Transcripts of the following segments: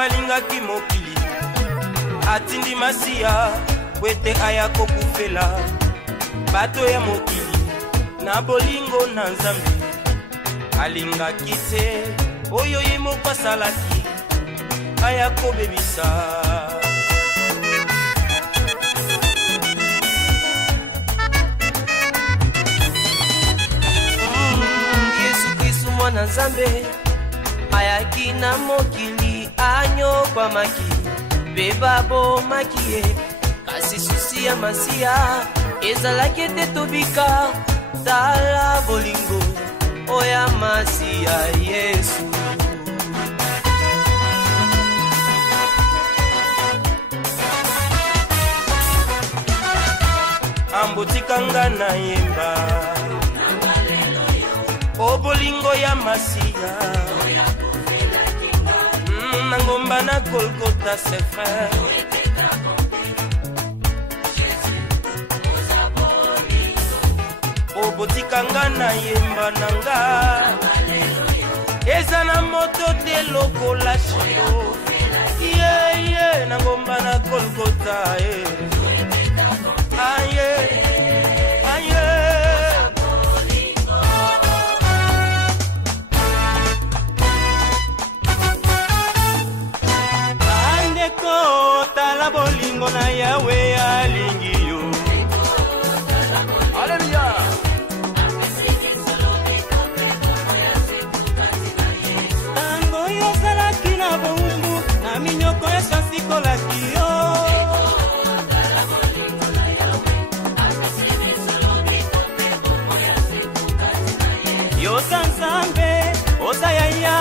Nzambalingaki mokili atindi masiya wete aya kokufela bato ya mokili na bolingo na Nzambe alingaki te oyo ye moko asalaki aya kobebisa. Yesu Kristu mwana Nzambe ayaki na mokili anyo kwa maki beba bo makie kasi susi ya masiya ezalaki te tobika tala bolingo oya masiya Yesu. Ambotikanga na yemba o bolingo ya masiya nangomba na Golgotha ses frères o botikanga na yemba nanga eza na moto te lokola shio ye nangomba na Golgotha aye tala bolingo na Yawe alingi yo. Hallelujah. Tango yo salaki na bombu na minyoko ya sasiko la kiyo. Yo Nzambe osayaya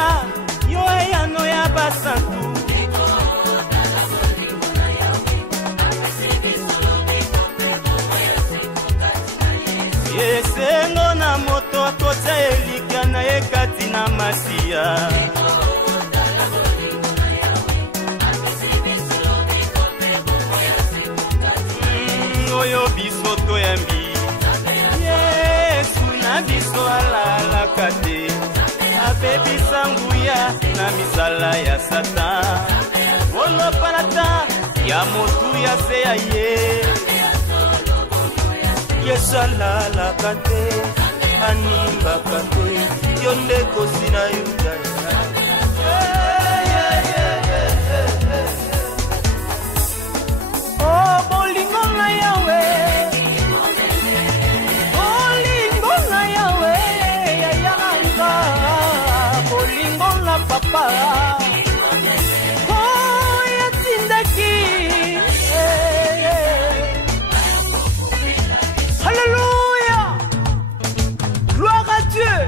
yo ayano ya basantu. Yesengo na moto akota elika na ekati na masiya oyo biso toyambi Yesu na biso alalaka te abebisa nguya na misala ya Satan olopalata ya motu ya se ya ye Yesu alalaka te animbaka te yo nde kosi na Yuda. Oh bolingo na Yawe bolingo na Yawe ya yanga bolingo na papa oh yatindaki Alléluia. Gloire à Dieu.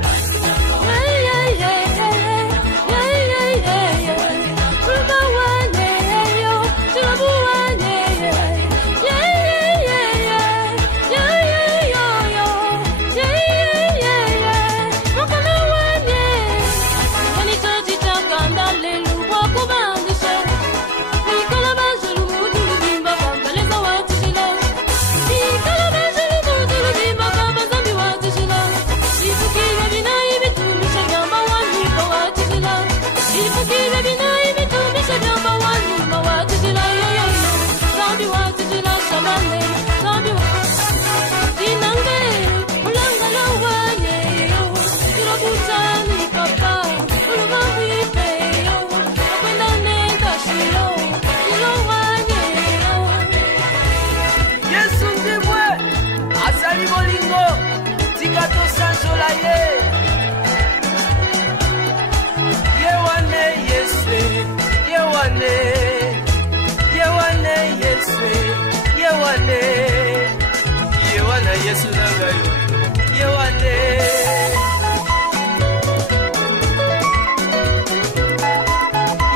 Yewana Yesu nagayo Yewane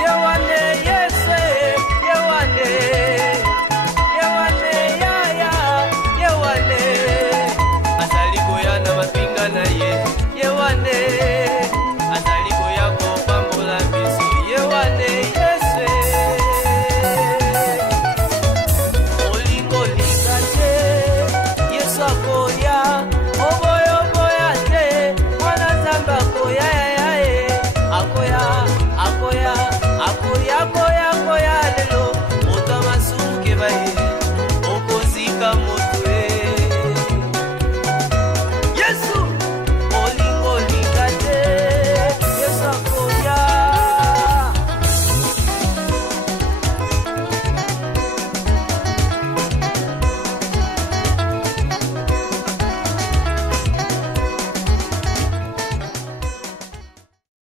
Yewane Yesu Yewane Yewane ya Yewane asaliko ya na mapinga na ye Yewane asaliko yako pambola biso Yewane Yesu Olingo lingate Yesu akoya oboyo boya koyeba ye